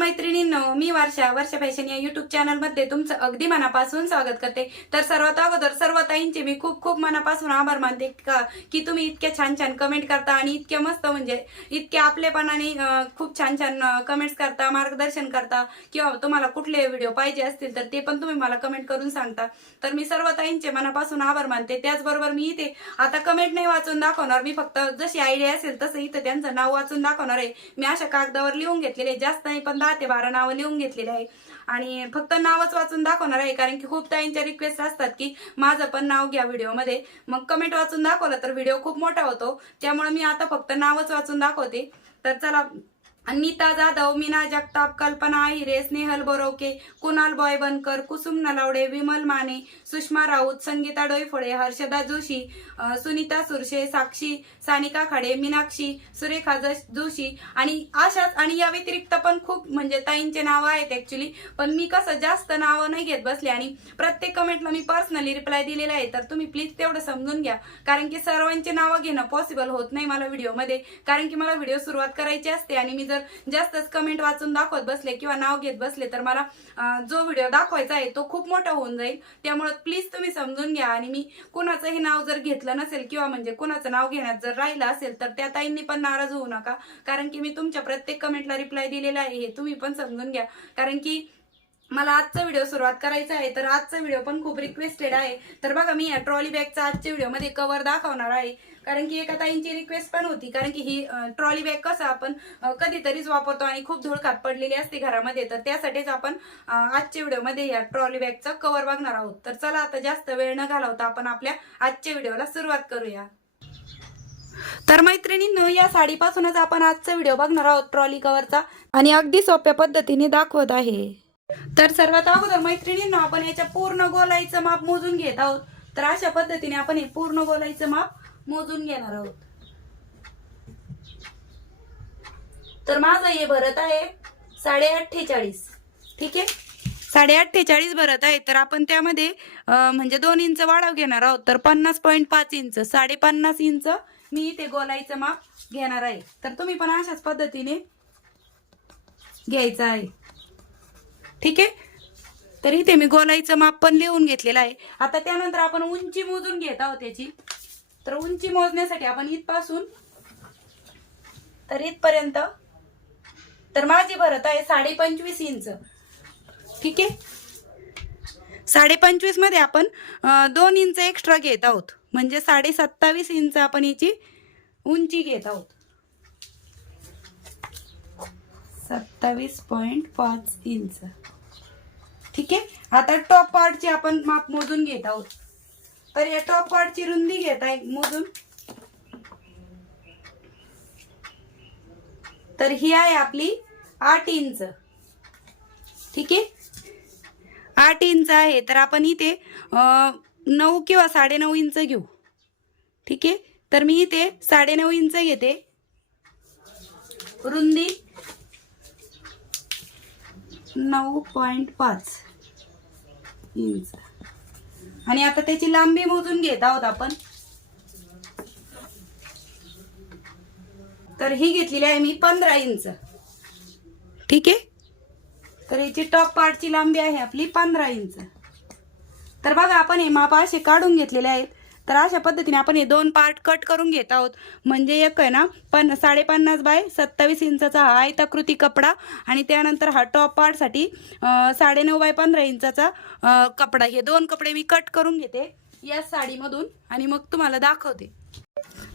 मैत्रिणींनो मी वर्षा वर्षा फॅशन या युट्यूब चॅनलमध्ये तुमचं अगदी मनापासून स्वागत करते. तर सर्वात अगोदर सर्व ताईंचे मी खूप खूप मनापासून आभार मानते का- की तुम्ही इतक्या छान छान कमेंट करता आणि इतक्या मस्त म्हणजे इतके आपलेपणाने खूप छान छान कमेंट्स करता मार्गदर्शन करता किंवा तुम्हाला कुठले व्हिडिओ पाहिजे असतील तर ते पण तुम्ही मला कमेंट करून सांगता. तर मी सर्व ताईंचे मनापासून आभार मानते. त्याचबरोबर मी इथे आता कमेंट नाही वाचून दाखवणार मी फक्त जशी आयडिया असेल तसं इथं त्यांचं नाव वाचून दाखवणार आहे. मी अशा कागदावर लिहून घेतलेले जास्त नाही पण दहा ते बारा नावं लिहून घेतलेले आहे. आणि फक्त नावच वाचून दाखवणार आहे कारण की खूप ताईंच्या रिक्वेस्ट असतात की माझं पण नाव घ्या व्हिडिओमध्ये. मग कमेंट वाचून दाखवलं तर व्हिडिओ खूप मोठा होतो. त्यामुळे मी आता फक्त नावच वाचून दाखवते. तर चला नीता जाधव मीना जगताप कल्पना हिरे स्नेहल बोरवके कुणाल बॉय बनकर कुसुम नलावडे विमल माने सुषमा राऊत संगीता डोईफोडे हर्षदा जोशी सुनीता सुरशे साक्षी सानिका खाडे मीनाक्षी सुरेखा जश- जोशी आणि अशाच आणि या व्यतिरिक्त पण खूप म्हणजे ताईंचे नाव आहेत ऍक्च्युली पण मी कसं जास्त नावं नाही घेत बसले आणि प्रत्येक कमेंटला मी पर्सनली रिप्लाय दिलेला आहे. तर तुम्ही प्लीज तेवढं समजून घ्या. कारण की सर्वांचे नावं घेणं पॉसिबल होत नाही मला व्हिडिओमध्ये कारण की मला व्हिडिओ सुरुवात करायची असते आणि मी जर जास्तच कमेंट वाचून दाखवत बसले किंवा नाव घेत बसले तर मला जो व्हिडिओ दाखवायचा आहे तो खूप मोठा होऊन जाईल. त्यामुळं प्लीज तुम्ही समजून घ्या आणि मी कुणाचं हे नाव जर घेतलं नसेल किंवा म्हणजे कुणाचं नाव घेण्यात जर राहिलं असेल तर त्या ताईंनी पण नाराज होऊ नका. कारण की मी तुमच्या प्रत्येक कमेंटला रिप्लाय दिलेला आहे हे तुम्ही पण समजून घ्या. कारण की मला आजचा व्हिडिओ सुरुवात करायचा आहे तर आजचा व्हिडिओ पण खूप रिक्वेस्टेड आहे. तर बघा मी या ट्रॉली बॅगचा आजच्या व्हिडिओमध्ये कव्हर दाखवणार आहे. कारण की एका ताईंची रिक्वेस्ट पण होती. कारण की ही ट्रॉली बॅग कसं आपण कधीतरीच वापरतो आणि खूप धुळखात पडलेली असते घरामध्ये. तर त्यासाठीच आपण आजच्या व्हिडिओमध्ये या ट्रॉली बॅगचं कव्हर बघणार आहोत. तर चला आता जास्त वेळ न घालवता आपण आपल्या आजच्या व्हिडिओला सुरुवात करूया. तर मैत्रिणींनो या साडीपासूनच आपण आजचा व्हिडिओ बघणार आहोत ट्रॉली कव्हरचा आणि अगदी सोप्या पद्धतीने दाखवत आहे. तर सर्वात अगोदर मैत्रिणींनो आपण याच्या पूर्ण गोलाईचं माप मोजून घेत आहोत. तर अशा पद्धतीने आपण हे पूर्ण गोलाईचं माप मोजून घेणार आहोत. तर माझं हे भरत आहे साडे अठ्ठेचाळीस ठीक आहे? साडे अठ्ठेचाळीस भरत आहे. तर आपण त्यामध्ये म्हणजे दोन इंच वाढव घेणार आहोत. तर पन्नास पॉईंट पाच इंच साडे पन्नास इंच मी इथे गोलाईचं माप घेणार आहे. तर तुम्ही पण अशाच पद्धतीने घ्यायचं आहे. ठीक आहे? तर इथे मी गोलाईचं माप पण लिहून घेतलेलं आहे. आता त्यानंतर आपण उंची मोजून घेत आहोत त्याची तर उंची मोजण्यासाठी आपण इथपासून तर इथपर्यंत तर माझी भरत आहे साडे पंचवीस इंच. ठीक आहे? साडे पंचवीसमध्ये आपण दोन इंच एक्स्ट्रा घेत आहोत. म्हणजे साडे सत्तावीस इंच आपण याची उंची घेत आहोत. सत्तावीस पॉइंट पाच इंच. ठीक आहे? आता टॉप पार्टची आपण माप मोजून घेत आहोत. तर या टॉप कॉर्डची रुंदी घेत आहे मोजून. तर ही आहे आपली आठ इंच. ठीक आहे? आठ इंच आहे तर आपण इथे नऊ किंवा साडेनऊ इंच घेऊ. ठीक आहे? तर मी इथे साडेनऊ इंच घेते. रुंदी नऊ पॉइंट पाच इंच. आणि आता त्याची लांबी मोजून घेत आहोत आपण. तर ही घेतलेली आहे मी पंधरा इंच. ठीक आहे. तर याची टॉप पार्टची लांबी आहे आपली पंधरा इंच. तर बघा आपण हे माप असे काढून घेतलेले आहेत. तर अशा पद्धतीने आपण हे दोन पार्ट कट करून घेत आहोत. म्हणजे एक आहे ना पण साडेपन्नास बाय सत्तावीस इंचाचा हा आयताकृती कपडा आणि त्यानंतर हा टॉप पार्टसाठी साडेनऊ बाय पंधरा इंचाचा कपडा. हे दोन कपडे मी कट करून घेते या साडीमधून आणि मग तुम्हाला दाखवते.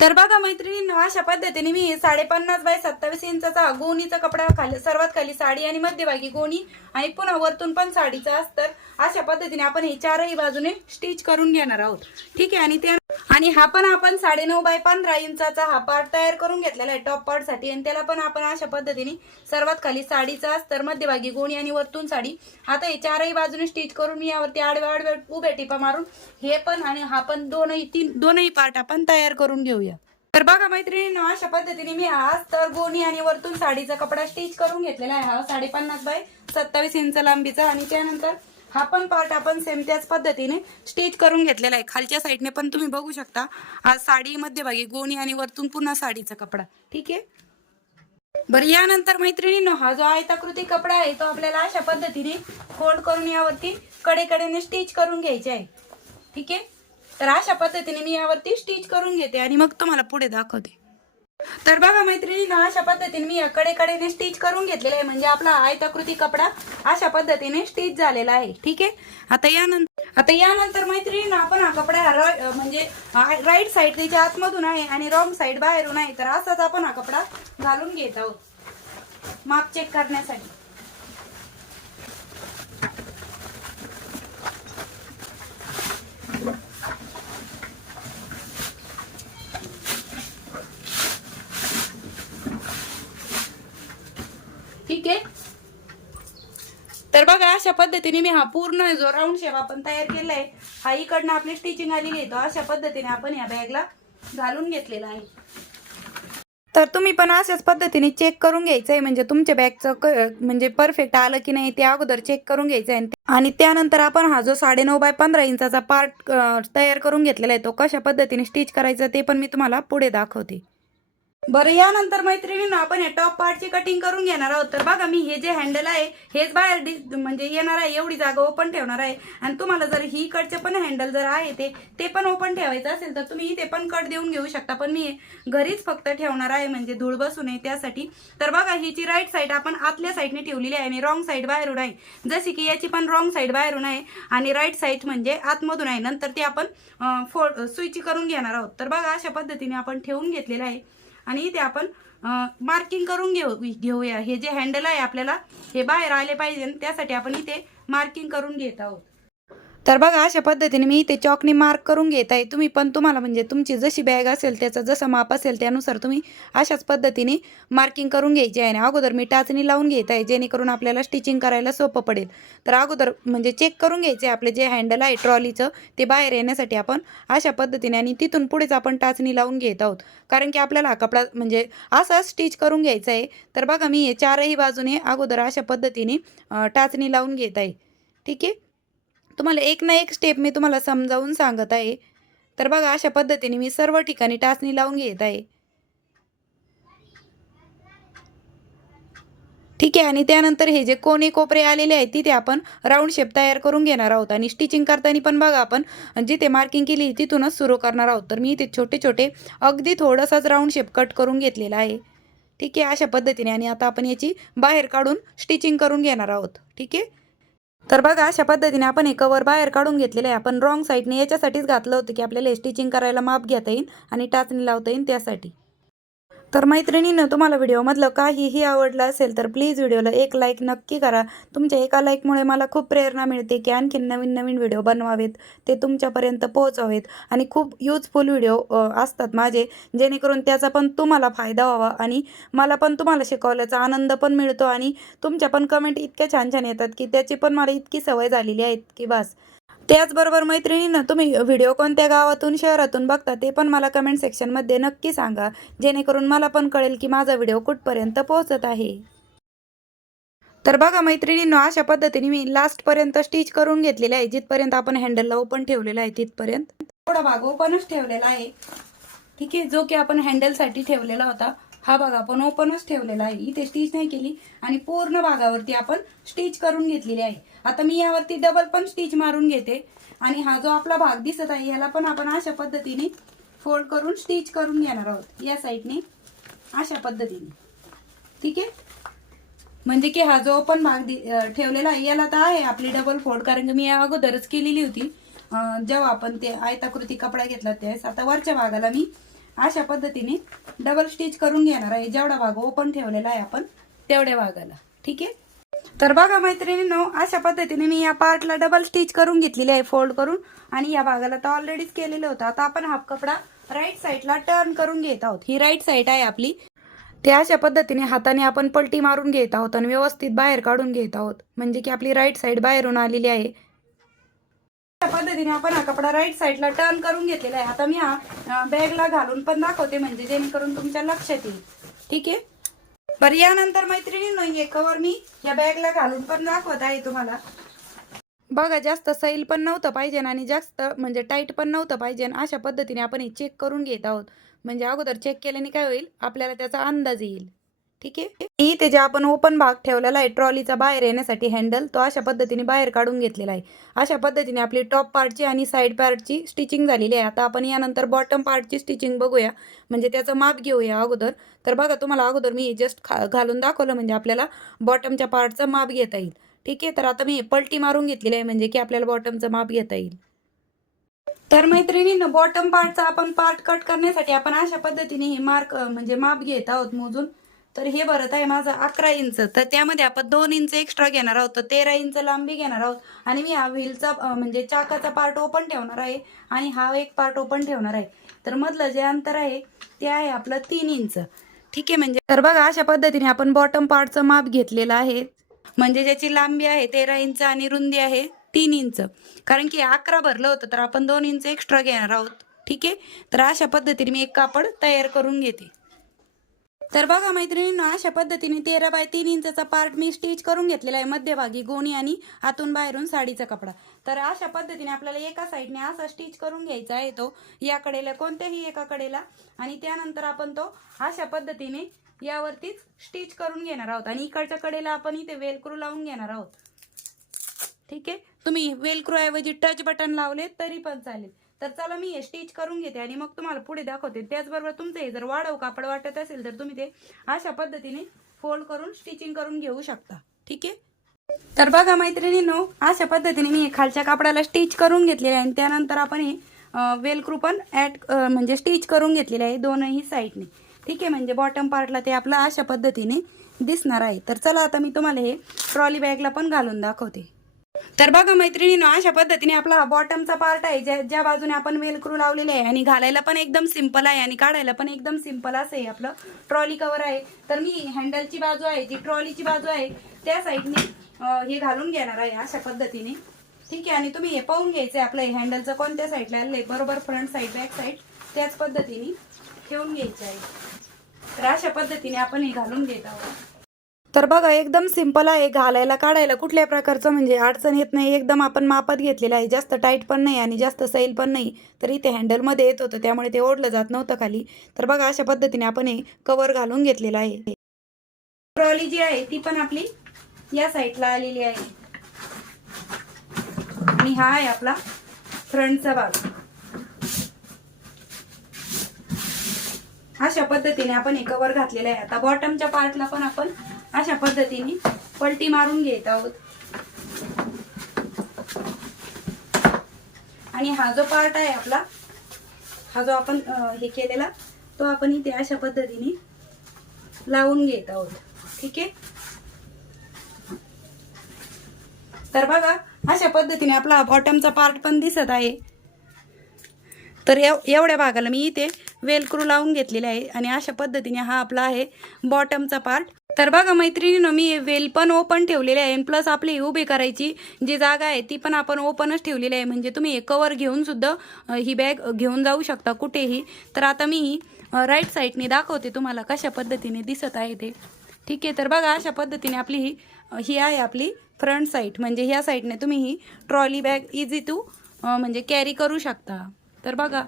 तर बघा मैत्रिणींनो अशा पद्धतीने मी साडेपन्नास बाय सत्तावीस इंचाचा गोणीचा कपडा खाली सर्वात खाली साडी आणि मध्यभागी गोणी आणि पुन्हा वरतून पण साडीचा अस्तर अशा पद्धतीने आपण हे चारही बाजूने स्टिच करून घेणार आहोत. ठीक आहे आणि त्या आणि हा पण आपण साडेनऊ बाय पंधरा इंचाचा हा पार्ट तयार करून घेतलेला आहे टॉप पार्टसाठी. आणि त्याला पण आपण अशा पद्धतीने सर्वात खाली साडीचा तर मध्यभागी गोणी आणि वरतून साडी. आता हे चारही बाजूने स्टिच करून मी यावरती आडव्या आडव्या उभ्या टिपा मारून हे पण आणि हा पण दोनही तीन दोनही पार्ट आपण तयार करून घेऊया. तर बघा मैत्रिणींनो अशा पद्धतीने मी हा तर गोणी आणि वरतून साडीचा कपडा स्टिच करून घेतलेला आहे. हा साडेपन्नास बाय सत्तावीस इंच लांबीचा आणि त्यानंतर हा पण पार्ट आपण सेम त्याच पद्धतीने स्टिच करून घेतलेला आहे. खालच्या साईडने पण तुम्ही बघू शकता. हा साडी मध्यभागी गोणी आणि वरतून पुन्हा साडीचा कपडा. ठीक आहे? बरं यानंतर मैत्रिणींनो हा जो आयताकृती कपडा आहे तो आपल्याला अशा पद्धतीने फोल्ड करून यावरती कडेकडेने स्टिच करून घ्यायचे आहे. ठीक आहे? तर अशा पद्धतीने मी यावरती स्टिच करून घेते आणि मग तुम्हाला पुढे दाखवते. तर बघा मैत्रिणींनो अशा पद्धतीने मी या कडेकडेने स्टिच करून घेतलेला आहे. म्हणजे आपला आयताकृती कपडा अशा पद्धतीने स्टिच झालेला आहे. ठीक आहे? आता यानंतर आता यानंतर मैत्रिणी आपण हा कपडा म्हणजे राईट साईड त्याच्या आतमधून आहे आणि रॉंग साईड बाहेरून आहे तर असाच आपण हा कपडा घालून घेत आहोत. माप चेक करण्यासाठी ठीक आहे तर बघा अशा पद्धतीने मी हा पूर्ण जो राऊंड शेप आपण तयार केलाय हा इकडनं आपली स्टिचिंग आलेली आहे तो अशा पद्धतीने आपण या बॅगला घालून घेतलेला आहे. तर तुम्ही पण अशाच पद्धतीने चेक करून घ्यायचं आहे म्हणजे तुमच्या बॅगचं म्हणजे परफेक्ट आलं की नाही ते अगोदर चेक करून घ्यायचं आहे आणि त्यानंतर आपण हा जो साडेनऊ बाय पंधरा इंचाचा पार्ट तयार करून घेतलेला आहे तो कशा पद्धतीने स्टिच करायचा ते पण मी तुम्हाला पुढे दाखवते. बरं यानंतर मैत्रिणींना आपण हे टॉप पार्टची कटिंग करून घेणार आहोत. तर बघा मी हे जे हँडल आहे हेच बाहेर डि- म्हणजे येणार आहे एवढी जागा ओपन ठेवणार आहे. आणि तुम्हाला जर ही कडचे पण हँडल जर आहे ते ते पण ओपन ठेवायचं असेल तर तुम्ही इथे पण कट देऊन घेऊ शकता. पण मी घरीच फक्त ठेवणार आहे म्हणजे धूळ बसू नये त्यासाठी. तर बघा हिची राईट साईड आपण आतल्या साईडने ठेवलेली आहे आणि रॉंग साईड बाहेरून आहे. जशी की याची पण रॉंग साईड बाहेरून आहे आणि राईट साईड म्हणजे आतमधून आहे. नंतर ते आपण फो सुईची करून घेणार आहोत. तर बघा अशा पद्धतीने आपण ठेवून घेतलेलं आहे. आणि इथे आपण मार्किंग करून घेऊ घेऊया. हे जे हँडल आहे आपल्याला हे बाहेर आले पाहिजे त्यासाठी आपण इथे मार्किंग करून घेत आहोत. तर बघा अशा पद्धतीने मी इथे चॉकने मार्क करून घेत आहे. तुम्ही पण तुम्हाला म्हणजे तुमची जशी बॅग असेल त्याचं जसं माप असेल त्यानुसार तुम्ही अशाच पद्धतीने मार्किंग करून घ्यायची आहे. आणि अगोदर मी टाचणी लावून घेत आहे जेणेकरून आपल्याला स्टिचिंग करायला सोपं पडेल. तर अगोदर म्हणजे चेक करून घ्यायचे आपले जे हँडल आहे ट्रॉलीचं ते बाहेर येण्यासाठी आपण अशा पद्धतीने आणि तिथून पुढेच आपण टाचणी लावून घेत आहोत. कारण की आपल्याला हा कपडा म्हणजे असा स्टिच करून घ्यायचा आहे. तर बघा मी चारही बाजूने अगोदर अशा पद्धतीने टाचणी लावून घेत आहे. ठीक आहे? तुम्हाला एक ना एक स्टेप मी तुम्हाला समजावून सांगत आहे. तर बघा अशा पद्धतीने मी सर्व ठिकाणी टाचणी लावून घेत आहे. ठीक आहे आणि त्यानंतर हे जे कोणी कोपरे आलेले आहेत तिथे आपण राऊंड शेप तयार करून घेणार आहोत. आणि स्टिचिंग करताना पण बघा आपण जिथे मार्किंग केली तिथूनच सुरू करणार आहोत. तर मी इथे छोटे छोटे अगदी थोडंसाच राऊंड शेप कट करून घेतलेला आहे. ठीक आहे अशा पद्धतीने. आणि आता आपण याची बाहेर काढून स्टिचिंग करून घेणार आहोत. ठीक आहे? तर बघा अशा पद्धतीने आपण हे कवर बाहेर काढून घेतलेलं आहे. आपण रॉंग साईडने याच्यासाठीच घातलं होतं की आपल्याला स्टिचिंग करायला माप घेता येईल आणि टाचणी लावता येईल त्यासाठी. तर मैत्रिणीनं तुम्हाला व्हिडिओमधलं काहीही आवडलं असेल तर प्लीज व्हिडिओला एक लाईक नक्की करा. तुमच्या एका लाईकमुळे मला खूप प्रेरणा मिळते की आणखीन नवीन नवीन व्हिडिओ बनवावेत ते तुमच्यापर्यंत पोहोचावेत. आणि खूप युजफुल व्हिडिओ असतात माझे जेणेकरून त्याचा पण तुम्हाला फायदा व्हावा आणि मला पण तुम्हाला शिकवल्याचा आनंद पण मिळतो आणि तुमच्या पण कमेंट इतक्या छान छान येतात की त्याची पण मला इतकी सवय झालेली आहे की बस. त्याचबरोबर मैत्रिणीनं तुम्ही व्हिडिओ कोणत्या गावातून शहरातून बघता ते पण मला कमेंट सेक्शनमध्ये नक्की सांगा जेणेकरून मला पण कळेल की माझा व्हिडिओ कुठपर्यंत पोहोचत आहे. तर बघा मैत्रिणींनो अशा पद्धतीने मी लास्टपर्यंत स्टिच करून घेतलेली आहे जिथपर्यंत आपण हँडलला ओपन ठेवलेला आहे तिथपर्यंत. थोडा भाग ओपनच ठेवलेला आहे ठीक आहे? जो की आपण हँडलसाठी ठेवलेला होता. हा भाग आपण ओपनच ठेवलेला आहे. इथे स्टिच नाही केली आणि पूर्ण भागावरती आपण स्टिच करून घेतलेली आहे. आता मी यावरती डबल पण स्टिच मारून घेते. आणि हा जो आपला भाग दिसत आहे याला पण आपण अशा पद्धतीने फोल्ड करून स्टिच करून घेणार आहोत. या साईडने अशा पद्धतीने. ठीक आहे? म्हणजे की हा जो ओपन भाग दि- ठेवलेला आहे याला तर आहे आपली डबल फोल्ड कारण की मी या अगोदरच केलेली होती. जेव्हा आपण ते आयताकृती कपडा घेतला त्यावेळेस आता वरच्या भागाला मी अशा पद्धतीने डबल स्टिच करून घेणार आहे. जेवढा भाग ओपन ठेवलेला आहे आपण तेवढ्या भागाला. ठीक आहे? तर बघा मैत्रिणींनो अशा पद्धतीने मी या पार्टला डबल स्टिच करून घेतलेली आहे फोल्ड करून. आणि या भागाला तर ऑलरेडीच केलेलं होतं. आता आपण हाफ कपडा राईट साईडला टर्न करून घेत आहोत. ही राईट साईड आहे आपली. ते अशा पद्धतीने हाताने आपण पलटी मारून घेत आहोत आणि व्यवस्थित बाहेर काढून घेत आहोत. म्हणजे की आपली राईट साईड बाहेरून आलेली आहे. पद्धतीने आपण हा कपडा राईट साईडला टर्न करून घेतलेला आहे. आता मी हा बॅगला घालून पण दाखवते म्हणजे जेणेकरून तुमच्या लक्षात येईल. ठीक आहे? बरं यानंतर मैत्रिणींनो हे कवर मी या बॅगला घालून पण दाखवत आहे तुम्हाला. बघा जास्त सैल पण नव्हतं पाहिजे आणि जास्त म्हणजे टाईट पण नव्हतं पाहिजे अशा पद्धतीने आपण हे चेक करून घेत आहोत. म्हणजे अगोदर चेक केल्याने काय होईल? आपल्याला त्याचा अंदाज येईल. ठीक आहे? इथे जे आपण ओपन भाग ठेवलेला आहे. ट्रॉलीचा बाहेर येण्यासाठी हँडल तो अशा पद्धतीने बाहेर काढून घेतलेला आहे. अशा पद्धतीने आपली टॉप पार्टची आणि साईड पार्टची स्टिचिंग झालेली आहे. आता आपण यानंतर बॉटम पार्टची स्टिचिंग बघूया. म्हणजे त्याचं माप घेऊया अगोदर. तर बघा तुम्हाला अगोदर मी जस्ट खा घालून दाखवलं म्हणजे आपल्याला बॉटमच्या पार्टचं माप घेता येईल. ठीक आहे? तर आता मी पलटी मारून घेतलेली आहे म्हणजे की आपल्याला बॉटमचं माप घेता येईल. तर मैत्रिणीनं बॉटम पार्टचा आपण पार्ट कट करण्यासाठी आपण अशा पद्धतीने हे मार्क म्हणजे माप घेत आहोत मोजून. तर हे भरत आहे माझं अकरा इंच. तर त्यामध्ये आपण दोन इंच एक्स्ट्रा घेणार आहोत. तर तेरा इंच लांबी घेणार आहोत. आणि मी हा व्हीलचा म्हणजे चाकाचा पार्ट ओपन ठेवणार आहे. आणि हा एक पार्ट ओपन ठेवणार आहे. तर मधलं जे अंतर आहे ते आहे आपलं तीन इंच. ठीक आहे म्हणजे तर बघा अशा पद्धतीने आपण बॉटम पार्टचं माप घेतलेलं आहे. म्हणजे ज्याची लांबी आहे तेरा इंच आणि रुंदी आहे तीन इंच. कारण की अकरा भरलं होतं तर आपण दोन इंच एक्स्ट्रा घेणार आहोत. ठीक आहे? तर अशा पद्धतीने मी एक कापड तयार करून घेते. तर बघा मैत्रिणींना अशा पद्धतीने तेरा बाय तीन इंचचा पार्ट मी स्टिच करून घेतलेला आहे. मध्यभागी गोणी आणि आतून बाहेरून साडीचा कपडा. तर अशा पद्धतीने आपल्याला एका साईडने असा स्टिच करून घ्यायचा आहे तो या कडेला कोणत्याही एका कडेला. आणि त्यानंतर आपण तो अशा पद्धतीने यावरतीच स्टिच करून घेणार आहोत. आणि इकडच्या कडेला आपण इथे वेलक्रू लावून घेणार आहोत. ठीक आहे? तुम्ही वेलक्रो ऐवजी टच बटन लावले तरी पण चालेल. तर चला मी हे स्टिच करून घेते आणि मग तुम्हाला पुढे दाखवते. त्याचबरोबर तुमचं हे जर वाढव कापड वाटत असेल तर तुम्ही ते अशा पद्धतीने फोल्ड करून स्टिचिंग करून घेऊ शकता. ठीक आहे? तर बघा मैत्रिणीनो अशा पद्धतीने मी खालच्या कापडाला स्टिच करून घेतलेले आहे आणि त्यानंतर आपण हे वेलक्रू पण ॲड म्हणजे स्टिच करून घेतलेले आहे दोनही साईडने ठीक आहे? म्हणजे बॉटम पार्टला ते आपलं अशा पद्धतीने दिसणार आहे. तर चला आता मी तुम्हाला हे ट्रॉली बॅगला पण घालून दाखवते. तर बघा मैत्रिणीनो अशा पद्धतीने आपला बॉटमचा पार्ट आहे ज्या ज्या बाजूने आपण वेलक्रू लावलेले आहे आणि घालायला पण एकदम सिंपल आहे आणि काढायला पण एकदम सिंपल असं आहे आपलं ट्रॉली कवर आहे. तर मी हँडलची बाजू आहे जी ट्रॉलीची बाजू आहे त्या साईडने हे घालून घेणार आहे अशा पद्धतीने. ठीक आहे आणि तुम्ही हे पाहून घ्यायचं आहे आपलं हे हँडलचं कोणत्या साईडला आलं बरोबर फ्रंट साईड बॅक साईड त्याच पद्धतीने ठेवून घ्यायचं आहे. तर अशा पद्धतीने आपण हे घालून घेत आहोत. तर बघा एकदम सिंपल आहे. घालायला काढायला कुठल्या प्रकारचं म्हणजे अडचण येत नाही. एकदम आपण मापात घेतलेलं आहे. जास्त टाईट पण नाही आणि जास्त सैल पण नाही. तर इथे हँडलमध्ये येत होतं. त्यामुळे ते ओढलं जात नव्हतं खाली. तर बघा अशा पद्धतीने आपण हे कवर घालून घेतलेलं आहे. ट्रॉली जी आहे ती पण आपली या साईडला आलेली आहे. आणि हा आहे आपला फ्रंटचा भाग. अशा पद्धतीने आपण हे कवर घातलेलं आहे. आता बॉटमच्या पार्टला पण आपण अशा पद्धतीने पलटी मारून घेत आहोत. आणि हा जो पार्ट आहे आपला हा जो आपण हे केलेला तो आपण इथे अशा पद्धतीने लावून घेत आहोत. ठीक आहे? तर बघा अशा पद्धतीने आपला बॉटमचा पार्ट पण दिसत आहे. तर एव एवढ्या भागाला मी इथे वेलक्रू लावून घेतलेले आहे आणि अशा पद्धतीने हा आपला आहे बॉटमचा पार्ट तर बघा मैत्रिणीनं मी वेल पण ओपन ठेवलेले आहे प्लस आपली ही उभी करायची जी जागा आहे ती पण आपण ओपनच ठेवलेली आहे. म्हणजे तुम्ही हे कवर घेऊन सुद्धा ही बॅग घेऊन जाऊ शकता कुठेही. तर आता मी राईट साईडने दाखवते तुम्हाला कशा पद्धतीने दिसत आहे ते. ठीक आहे तर बघा अशा पद्धतीने आपली ही ही आहे आपली फ्रंट साईड म्हणजे ह्या साईडने तुम्ही ही ट्रॉली बॅग इझी टू म्हणजे कॅरी करू शकता. तर बघा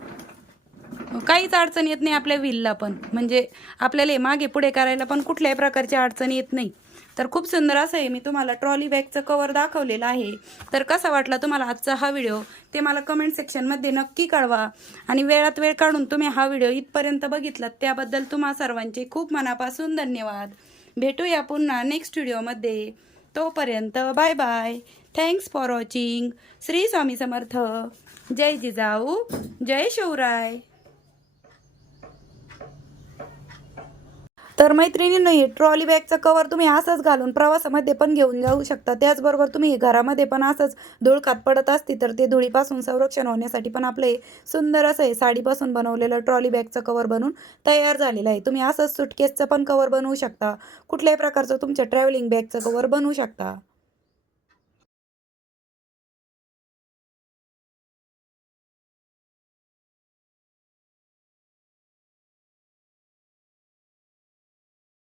काहीच अडचण येत नाही आपल्या व्हीलला पण. म्हणजे आपल्याला मागे पुढे करायला पण कुठल्याही प्रकारची अडचण येत नाही. तर खूप सुंदर असं आहे मी तुम्हाला ट्रॉली बॅगचं कवर दाखवलेलं आहे. तर कसा वाटला तुम्हाला आजचा हा व्हिडिओ ते मला कमेंट सेक्शनमध्ये नक्की कळवा. आणि वेळात वेळ काढून तुम्ही हा व्हिडिओ इथपर्यंत बघितलात त्याबद्दल तुम्हा सर्वांचे खूप मनापासून धन्यवाद. भेटूया पुन्हा नेक्स्ट व्हिडिओमध्ये तोपर्यंत bye bye thanks for watching Shri Swami Samarth. जय जिजाऊ. जय शिवराय. तर मैत्रिणींनो हे ट्रॉली बॅगचं कवर तुम्ही असंच घालून प्रवासामध्ये पण घेऊन जाऊ शकता. त्याचबरोबर तुम्ही घरामध्ये पण असंच धूळखात पडत असती तर ते धुळीपासून संरक्षण होण्यासाठी पण आपलं हे सुंदर असं आहे साडीपासून बनवलेलं ट्रॉली बॅगचं कवर बनवून तयार झालेलं आहे. तुम्ही असंच सुटकेसचं पण कवर बनवू शकता. कुठल्याही प्रकारचं तुमच्या ट्रॅव्हलिंग बॅगचं कवर बनवू शकता.